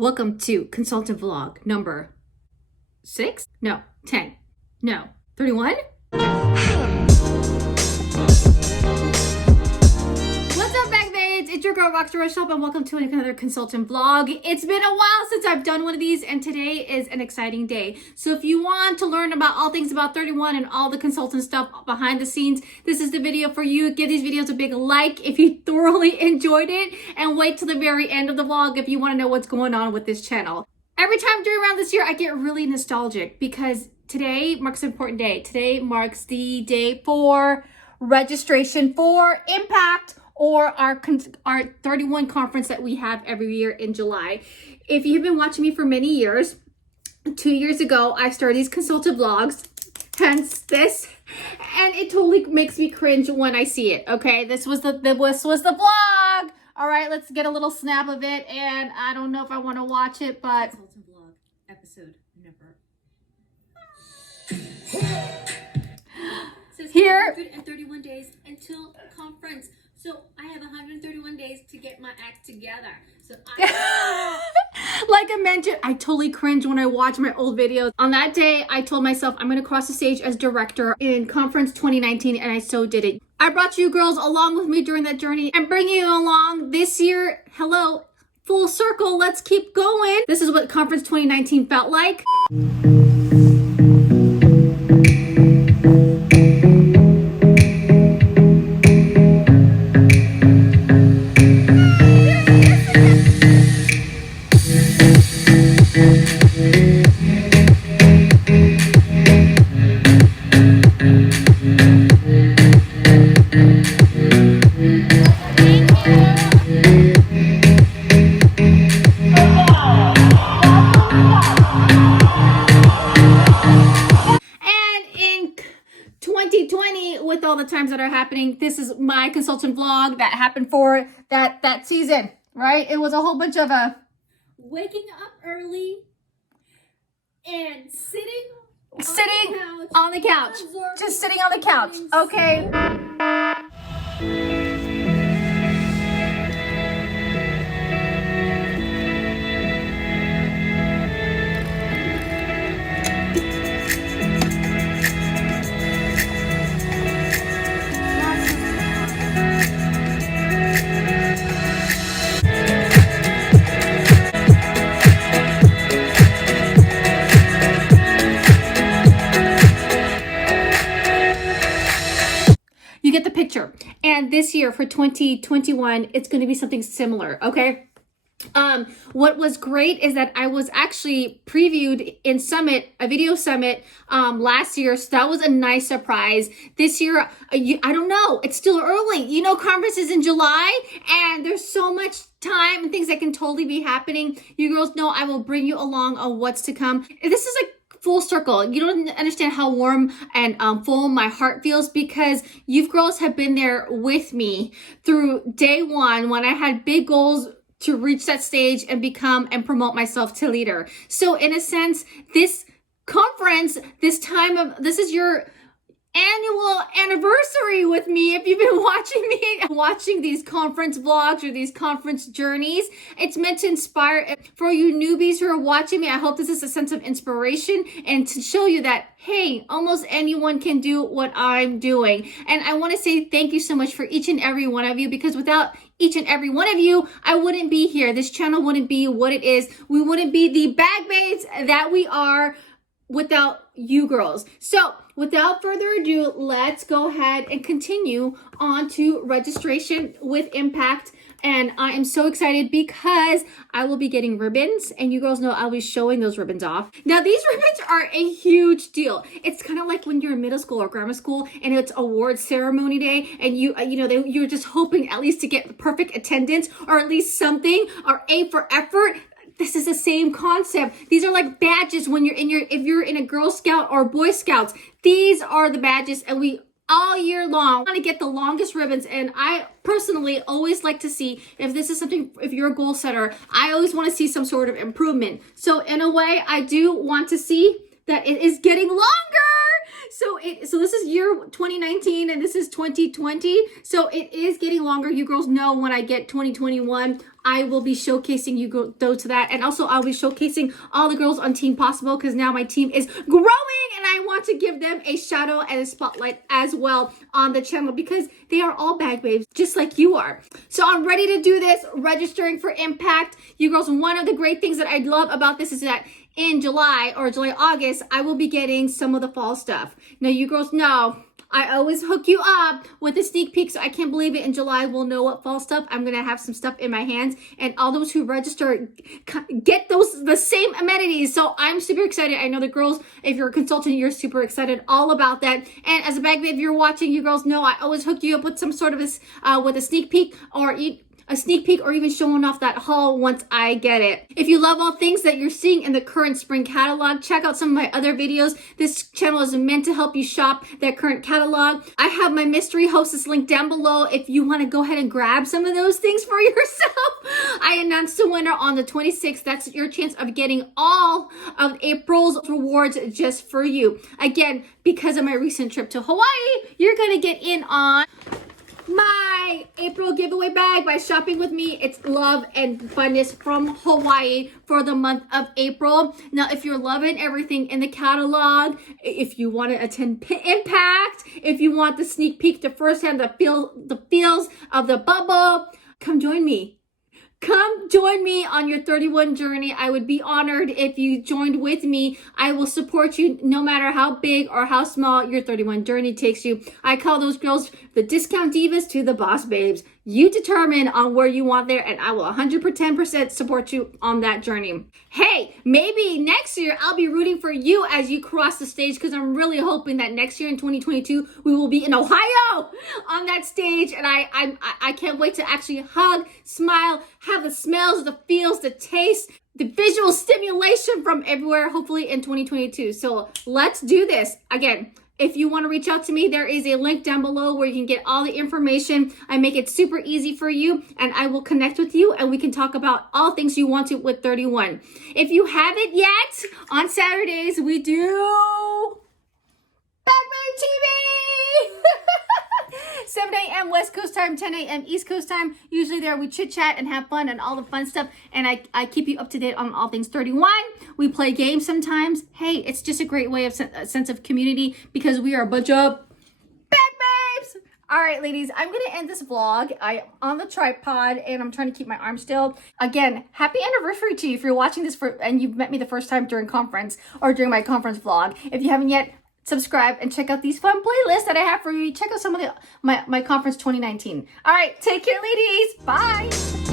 Welcome to consultant vlog number 6? No, 10. No, 31? What's up, Bagmates? It's your girl, Rockstar Rochelle, and welcome to another consultant vlog. It's been a while since I've done one of these, and today is an exciting day. So if you want to learn about all things about 31 and all the consultant stuff behind the scenes, this is the video for you. Give these videos a big like if you thoroughly enjoyed it, and wait till the very end of the vlog if you want to know what's going on with this channel. Every time during around this year, I get really nostalgic because today marks an important day. Today marks the day for registration for Impact, or our 31 conference that we have every year in July. If you've been watching me for many years, 2 years ago, I started these consultant vlogs, hence this, and it totally makes me cringe when I see it, okay? This was the vlog. All right, let's get a little snap of it, and I don't know if I want to watch it, but... Consultant vlog, episode number... Says Here. 131 days until conference. So I have 131 days to get my act together. So Like I mentioned, I totally cringe when I watch my old videos. On that day, I told myself I'm going to cross the stage as director in conference 2019, and I so did it. I brought you girls along with me during that journey and bringing you along this year. Hello, full circle. Let's keep going. This is what conference 2019 felt like. With all the times that are happening, this is my consultant vlog that happened for that season, right? It was a whole bunch of waking up early and sitting on the couch, just sitting on the couch. Okay. You get the picture. And this year for 2021, it's going to be something similar, okay? What was great is that I was actually previewed in Summit, a video summit, last year. So that was a nice surprise. This year, I don't know, it's still early. You know, conference is in July and there's so much time and things that can totally be happening. You girls know I will bring you along on what's to come. This is like full circle. You don't understand how warm and full my heart feels, because you girls have been there with me through day one when I had big goals to reach that stage and become and promote myself to leader. So in a sense, this conference, this is your annual anniversary with me. If you've been watching these conference vlogs or these conference journeys, it's meant to inspire. For you newbies who are watching me, I hope this is a sense of inspiration and to show you that, hey, almost anyone can do what I'm doing. And I want to say thank you so much for each and every one of you, because without each and every one of you, I wouldn't be here. This channel wouldn't be what it is. We wouldn't be the Bagmates that we are without you girls. So without further ado, let's go ahead and continue on to registration with Impact. And I am so excited because I will be getting ribbons, and you girls know I'll be showing those ribbons off. Now, these ribbons are a huge deal. It's kind of like when you're in middle school or grammar school and it's award ceremony day, and you're just hoping at least to get perfect attendance or at least something, or A for effort. This is the same concept. These are like badges when if you're in a Girl Scout or Boy Scouts. These are the badges, and we all year long want to get the longest ribbons. And I personally always like to see if this is something, if you're a goal setter, I always want to see some sort of improvement. So in a way, I do want to see that it is getting longer. So this is year 2019 and this is 2020. So it is getting longer. You girls know when I get 2021, I will be showcasing you go to that. And also I'll be showcasing all the girls on Team Possible because now my team is growing and I want to give them a shout out and a spotlight as well on the channel because they are all bag babes just like you are. So I'm ready to do this, registering for Impact. You girls, one of the great things that I love about this is that in July or August, I will be getting some of the fall stuff. Now you girls know I always hook you up with a sneak peek, so I can't believe it. In July, we'll know what fall stuff. I'm going to have some stuff in my hands, and all those who register get the same amenities. So I'm super excited. I know the girls, if you're a consultant, you're super excited all about that. And as a bag babe, if you're watching, you girls know I always hook you up with some sort of with a sneak peek or a sneak peek or even showing off that haul once I get it. If you love all things that you're seeing in the current spring catalog, check out some of my other videos. This channel is meant to help you shop that current catalog. I have my mystery hostess link down below if you want to go ahead and grab some of those things for yourself. I announced the winner on the 26th. That's your chance of getting all of April's rewards just for you. Again, because of my recent trip to Hawaii, you're going to get in on my April giveaway bag by shopping with me. It's love and funness from Hawaii for the month of April. Now, if you're loving everything in the catalog, if you want to attend Impact, if you want the sneak peek to firsthand the feels of the bubble, come join me. Come join me on your 31 journey. I would be honored if you joined with me. I will support you no matter how big or how small your 31 journey takes you. I call those girls the discount divas to the boss babes. You determine on where you want there, and I will 110% support you on that journey. Hey, maybe next year I'll be rooting for you as you cross the stage because I'm really hoping that next year in 2022 we will be in Ohio on that stage, and I can't wait to actually hug, smile, have the smells, the feels, the taste, the visual stimulation from everywhere, hopefully in 2022. So let's do this. Again, if you want to reach out to me, there is a link down below where you can get all the information. I make it super easy for you, and I will connect with you, and we can talk about all things you want to with 31. If you haven't yet, on Saturdays, we do Bag Babe TV! 7 a.m. West Coast time, 10 a.m. East Coast time. Usually there we chit chat and have fun and all the fun stuff. And I keep you up to date on all things 31. We play games sometimes. Hey, it's just a great way of a sense of community because we are a bunch of bag babes. All right, ladies, I'm going to end this vlog. I'm on the tripod and I'm trying to keep my arm still. Again, happy anniversary to you if you're watching this and you've met me the first time during conference or during my conference vlog. If you haven't yet, subscribe and check out these fun playlists that I have for you. Check out some of my conference 2019. All right, take care, ladies. Bye.